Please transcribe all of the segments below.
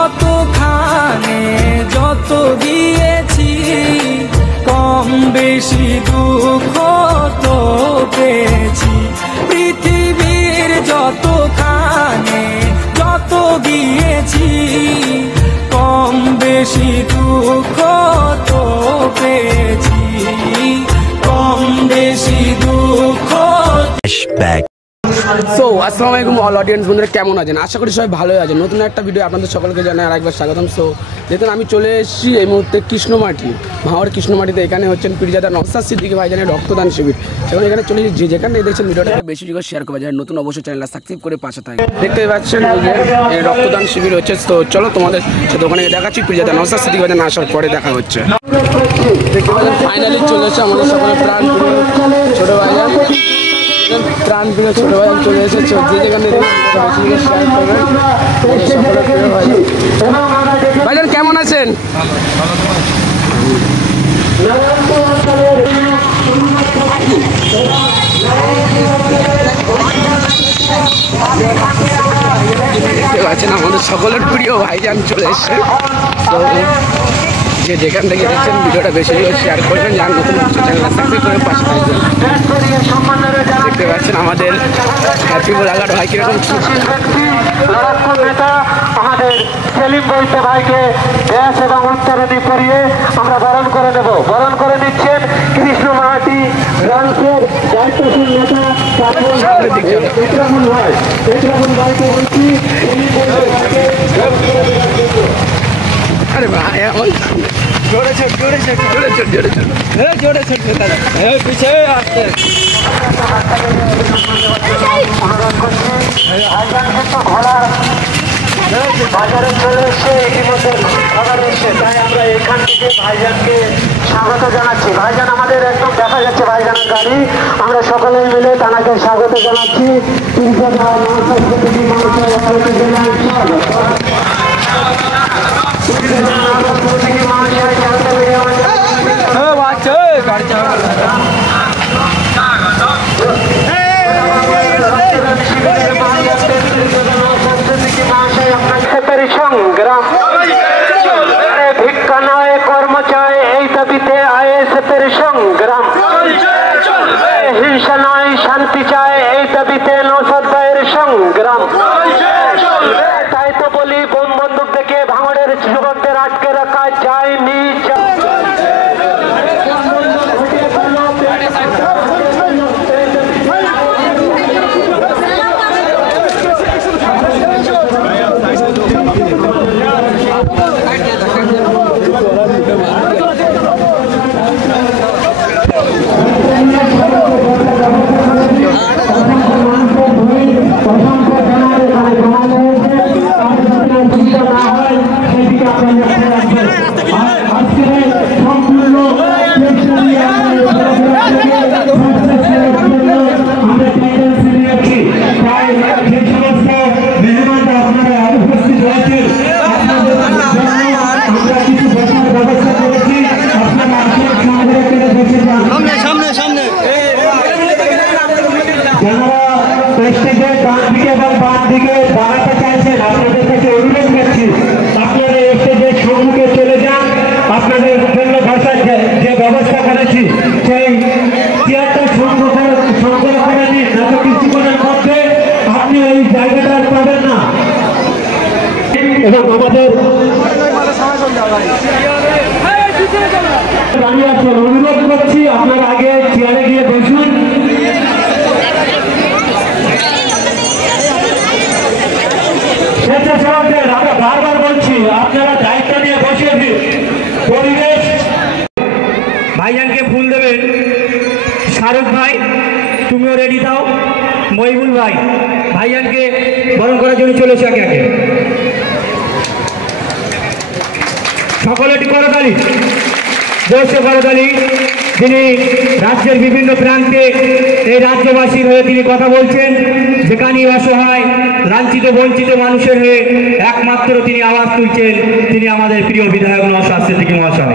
যতখানে যত দিয়েছি, কম বেশি দুঃখ তো পেয়েছি। পৃথিবীর যতখানে যত দিয়েছি, কম বেশি দুঃখ তো পেয়েছি, কম বেশি দুঃখ। সো আসসালামু আলাইকুম অল অডিয়েন্স বন্ধুরা, কেমন আছেন? আশা করি সবাই ভালোই আছেন। নতুন একটা ভিডিও আপনাদের সকলকে জানাই আরেকবার স্বাগতম। সো দেখুন, আমি চলে এসেছি এই মুহূর্তে কৃষ্ণমাটি, ভাঙড় কৃষ্ণমাটিতে। এখানে হচ্ছেন পীরজাদা নওশাদ সিদ্দিকী ভাইজানের রক্তদান শিবির। সেখানে এখানে চলে যে যেখানে দেখছেন ভিডিওটাকে বেশি করে শেয়ার করবে, যারা নতুন অবশ্যই চ্যানেলটা সাবস্ক্রাইব করে পাশে থাকে। দেখতে পাচ্ছেন এই রক্তদান শিবির হচ্ছে। তো চলো তোমাদের সাথে ওখানে দেখাচ্ছি। পীরজাদা নওশাদ সিদ্দিকী ভাইজান আসার পরে দেখা হচ্ছে। দেখতে পাচ্ছেন ফাইনালি চলে এসেছে আমাদের সকলের প্রাণ ছোটো ভাইজান, প্রাণ প্রিয় ছোটো ভাইজান চলে এসেছে। যে যেখানে শেয়ার করবেন সকলের প্রিয় ভাইজান। ভাইজান কেমন আছেন? দেখতে পাচ্ছেন আমাদের সকলের প্রিয় ভাইজান চলে এসছে। তো যে যেখান থেকে দেখছেন ভিডিওটা বেশি শেয়ার করবেন, যার নতুন চ্যানেলটা সাবস্ক্রাইব করে পাশে থাকবেন। দেখতে পাচ্ছেন আমাদের হ্যাপিবুল আগার ভাই কিরকম নেতা আমাদের সেলিম বৈদ্য ভাইকে দেশ এবং উত্তরণী করিয়ে আমরা বরণ করে নেব। বরণ করে নিচ্ছেন কৃষ্ণমাটি ব্রাঞ্চের দায়িত্বশীল নেতা একরামুল ভাই। একরামুল ভাইকে বলছি আরে ভাই জোরে ছোট জোরে ছোট জোরে ছোট জোরে ছোট জোরে ছোট পিছিয়ে আসতে বাজারে চলে এসছে, ইতিমধ্যে খাবার এসছে, তাই আমরা এখান থেকে ভাইজানকে স্বাগত জানাচ্ছি। ভাইজান আমাদের একদম দেখা যাচ্ছে ভাইজানের গাড়ি, আমরা সকলেই মিলে তাকে স্বাগত জানাচ্ছি। সংগ্রাম ভিক্ষা নয় কর্ম চায়, এই দাবিতে আইএসএফের সংগ্রাম। হিংসা নয় শান্তি চায়, এই দাবিতে নওশাদ ভাইয়ের সংগ্রাম। তাই তো বলি, বোম বন্দুক থেকে ভাঙড়ের যুবকদের আটকে রাখা যায়নি। এবং আমাদের অনুরোধ করছি, আপনার আগে চেয়ারে গিয়ে বসুন। স্বেচ্ছাসেবকদের আমরা বারবার বলছি, আপনারা দায়িত্ব নিয়ে বসিয়ে দিন। পরিবেশ ভাইজানকে ফুল দেবেন শাহরুখ ভাই, তুমিও রেডি দাও। মহিবুল ভাই ভাইজানকে বরণ করার জন্য চলেছে আগে আগে। সকলে একটি করতালি, জোরসে করতালি। তিনি রাজ্যের বিভিন্ন প্রান্তে এই রাজ্যবাসীর হয়ে তিনি কথা বলছেন, যেখানেই অসহায় লাঞ্ছিত বঞ্চিত মানুষের হয়ে একমাত্র তিনি আওয়াজ তুলছেন। তিনি আমাদের প্রিয় বিধায়ক নওশাদ সিদ্দিকী মহাশয়।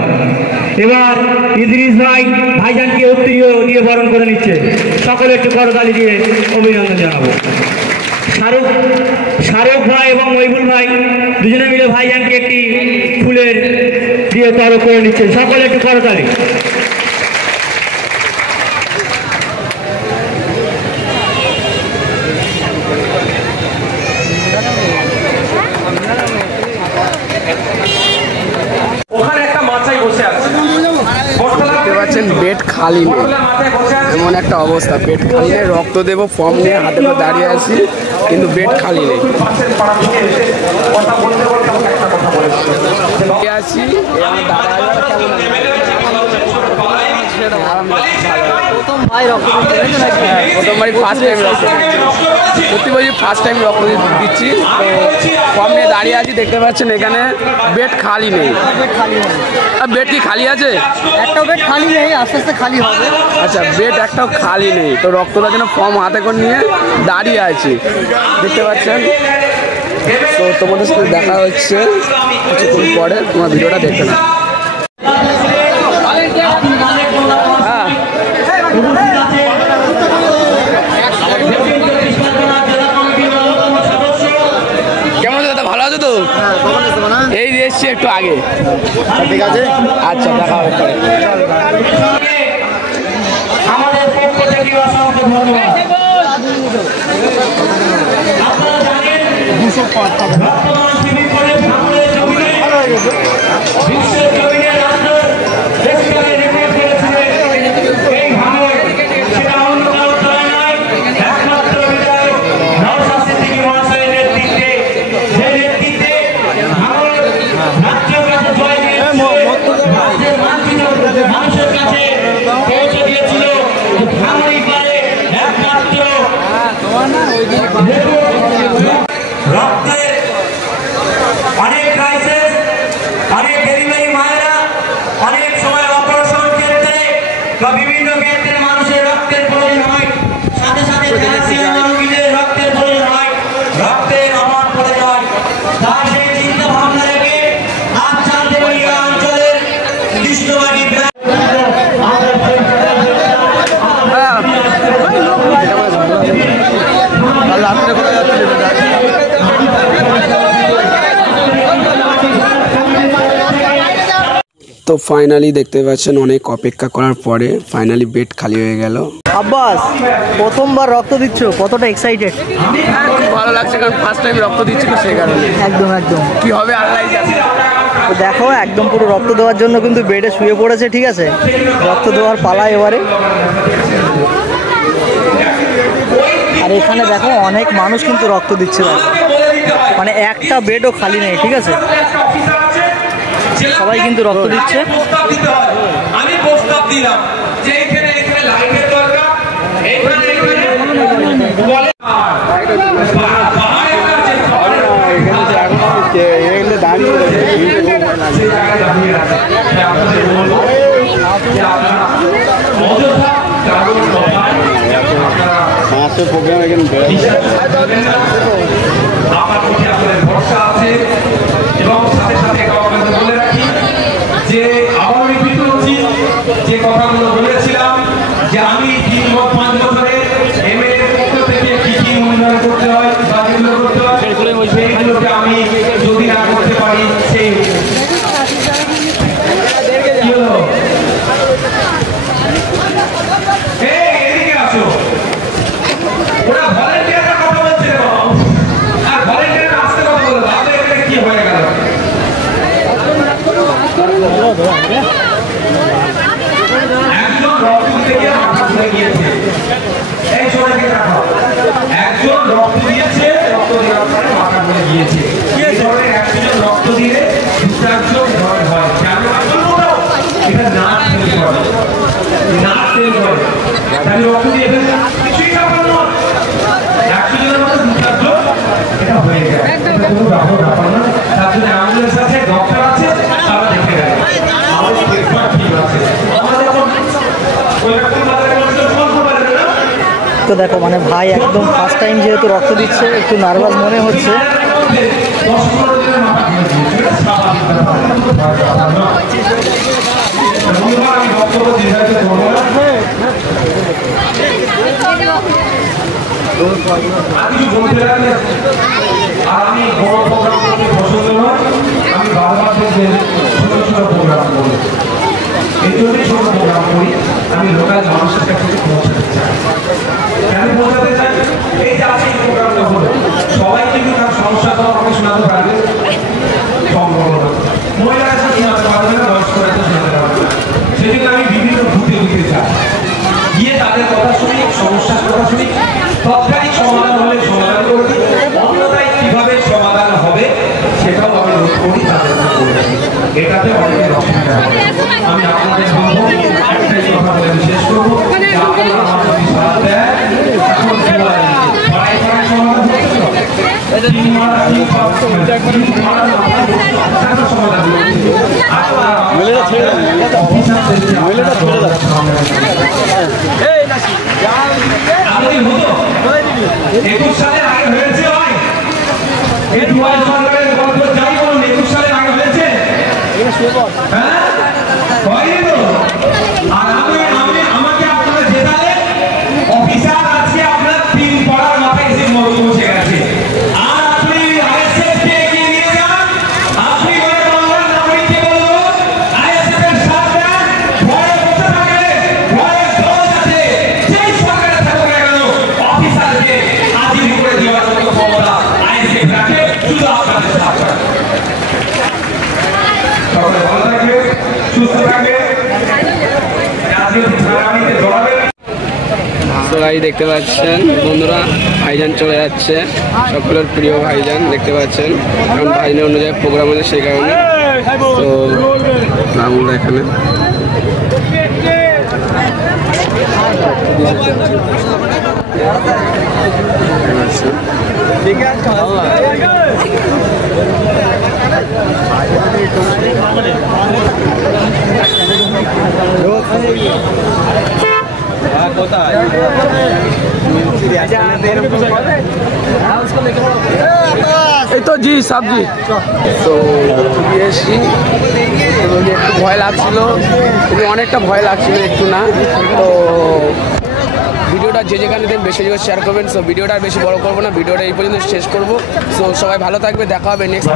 এবার ইদ্রিস ভাই ভাইজানকে উত্তরীয় দিয়ে বরণ করে নিচ্ছে। সকলে একটু করতালি দিয়ে অভিনন্দন জানাবো। শাহরুখ ভাই এবং মহিবুল ভাই দুজনে মিলে ভাইজানকে একটি ফুলের দিয়ে তরফ করে নিচ্ছেন। সকলে একটু করতালি। ওখানে একটা মাথায় বসে আছে, দেখতে পাচ্ছেন বেড খালি নেই, এমন একটা অবস্থা। বেড খালি নেই, রক্ত দেবো ফর্ম নিয়ে হাতে করে দাঁড়িয়ে আছি, কিন্তু বেড খালি নেই। আছি প্রথমবারই ফার্স্ট টাইম রক্ত সত্যি বলছি, ফার্স্ট টাইম রক্ত দিচ্ছি। তো ফর্ম নিয়ে দাঁড়িয়ে আছি, দেখতে পাচ্ছেন এখানে বেড খালি নেই। বেড কি খালি আছে? একটাও বেড খালি নেই, আস্তে আস্তে খালি হবে। আচ্ছা, বেড একটাও খালি নেই, তো রক্তটার জন্য ফর্ম হাতে করে নিয়ে দাঁড়িয়ে আছি, দেখতে পাচ্ছেন। তো তোমাদের সাথে দেখা হচ্ছে কিছুক্ষণ পরে, তোমার ভিডিওটা দেখতে না। কেমন আছে দাদা, ভালো আছো তো? এই এসছি একটু আগে। ঠিক আছে, আচ্ছা দেখা হবে পরে। আমাদের পক্ষ থেকে অসংখ্য ধন্যবাদ। বর্তমান টিভি করে ভাঙড়ের জমিনে বিশ্বের জমিনে রাষ্ট্র দেশটাকে রেকর্ড করেছিলেন এই ভাঙড়। সেটা অন্য কারো দ্বারা নয়, একমাত্র বিধায়ক নওশাদ সিদ্দিকী মহাশয়ের নেতৃত্বে। সেই নেতৃত্বে ভাঙড় রাজ্যের কাছে জয় দিয়েছিল, রাজ্যের মানচিত্র মানুষের কাছে পৌঁছে দিয়েছিল। ভাঙড়ই পারে একমাত্র রক্তের অনেক ক্রাইসিস, অনেক ডেলিভারি মায়েরা অনেক সময় অপারেশন ক্ষেত্রে বা বিভিন্ন ক্ষেত্রে মানুষের রক্তের প্রয়োজন হয়, সাথে সাথে থ্যালাসিমিয়া রোগীদের রক্তের প্রয়োজন হয়, রক্তের অভাব পড়ে যায়। তার সেই চিন্তা ভাবনা রেখে আজ চাঁদপুরিয়া অঞ্চলের কৃষ্ণবাড়ি তো ফাইনালি দেখতে পাচ্ছেন অনেক অপেক্ষা করার পরে ফাইনালি বেড খালি হয়ে গেল। আব্বাস, প্রথমবার রক্ত দিচ্ছ, কতটা এক্সাইটেড? খুব ভালো লাগছে, কারণ ফার্স্ট টাইম রক্ত দিচ্ছি তো সেই কারণে। একদম একদম। কি হবে আল্লাহ জানে। তো দেখো, একদম পুরো রক্ত দেওয়ার জন্য কিন্তু বেডে শুয়ে পড়েছে, ঠিক আছে? রক্ত দেওয়ার পালা এবারে। আর এখানে দেখো অনেক মানুষ কিন্তু রক্ত দিচ্ছে, মানে একটা বেডও খালি নেই, ঠিক আছে? সবাই কিন্তু রক্ত দিচ্ছে। আমি প্রস্তাব দিলাম যে এখানে লাইটের দরকার, এখানে বলে আমার প্রতি আপনাদের ভরসা আছে। এবং সাথে সাথে বলে রাখি যে আবার রিপিট করছি যে কথাগুলো বলেছিলাম, যে আমি 5 বছরে এমএলএ পক্ষ থেকে কি কি উন্নয়ন করতে হয় বা যেগুলো করতে হয় সেইগুলোকে আমি যদি না করতে পারি সেই কি হলো। এদিকে আসো, ওরা ভলেন্টিয়াররা কথা বলছে আর ভলেন্টিয়াররা আসতে কথা বললো, তাহলে এখানে কি হয়ে গেল? একজন রক্ত দিয়ে মাথা ধরে গিয়েছে, এই সবাইকে দেখো, একজন রক্ত দিয়েছে, রক্ত দেওয়ার পরে মাথা ধরে গিয়েছে। এই ধরনের একজন রক্ত দিয়ে 2-4 জন হয়, কেন এটা নাচ তৈরি করে, নাচ তৈরি করে, তাহলে রক্ত দিয়ে কিছুই ব্যাপার নয়। 100 জনের মধ্যে 2-4 জন এটা হয়ে যায়, এটা কোনো ব্যাপার না। তার জন্য অ্যাম্বুলেন্স আছে, ডক্টর আছে, তারা দেখে গেল আমাদের ঠিক আছে। তো দেখো, মানে ভাই একদম ফার্স্ট টাইম যেহেতু রক্ত দিচ্ছে, একটু নার্ভাস মনে হচ্ছে। আর কিছু বলতে লাগলে আর আমি বড় প্রোগ্রাম করতে পছন্দ নয়, আমি বারবার থেকে ছোট ছোট প্রোগ্রাম করি, এই জন্যই ছোট প্রোগ্রাম করি। আমি লোকাল মানুষের কাছে পৌঁছাতে চাই। কেন পৌঁছাতে চাই? এই যে আজকে এই প্রোগ্রামটা হলো, সবাই কিন্তু তার সমস্যাটা আমাকে শোনাতে পারবে সম্ভব না, মহিলারা শোনাতে পারবে না, বয়স্করা শোনাতে পারবে না। সেজন্য আমি বিভিন্ন ঘুরতে দিতে চাই, গিয়ে তাদের কথা শুনি, সমস্যার কথা শুনি, তৎকালীন সমাধান হলে সমাধান করবি, অন্যথায় কিভাবে সমাধান হবে সেটাও আমি রোধ করি, তাদের এটাতে অনেকের অসুবিধা হবে। আমি আপনাদের বলবো একটাই কথা বলে আমি শেষ করবো, যে আপনারা আমার যদি সাথ দেন, এখন সবাই পাড়ায় পাড়ায় সমাধান হচ্ছে তো, সমাধান আমাদের হতো 21 সালের আগে হয়েছে হয়, এই দুয়ার সরকারের গল্প যাই বলুন, 21 সালের আগে হয়েছে, হ্যাঁ হয়নি তো। আর আমাকে আপনারা জেতালে অফিসার আজকে আপনার 3 পড়ার মাথায় এসে বসে গেছে, আর আপনি আইএসএফ কে এগিয়ে নিয়ে যান, আপনি বলে বাংলার নাগরিককে বলবো আইএসএফ এর সাথ দেন, ভয়ে বসে থাকলে ভয়ের দল আছে, যেই সরকারে থাকুক না কেন অফিসারকে হাজির করে দেওয়ার মতো ক্ষমতা আইএসএফ রাখে, শুধু আপনাদের সাথ রাখে। সবাই ভালো থাকবে, সুস্থ থাকবে, তো ভাই দেখতে পাচ্ছেন বন্ধুরা, ভাইজান চলে যাচ্ছে, সকলের প্রিয় ভাইজান দেখতে পাচ্ছেন, কারণ ভাইজানের অন্য জায়গায় প্রোগ্রাম আছে সেই কারণে। তো রামুল এখানে এই তো জি সবজি তো এসছি, একটু ভয় লাগছিল, কিন্তু অনেকটা ভয় লাগছিল একটু না। তো ভিডিওটা যে যেখানে দেন বেশি বেশি শেয়ার করবেন। সো ভিডিওটা আর বেশি বড় করবো না, ভিডিওটা এই পর্যন্ত শেষ করবো। সো সবাই ভালো থাকবে, দেখা হবে নেক্সট।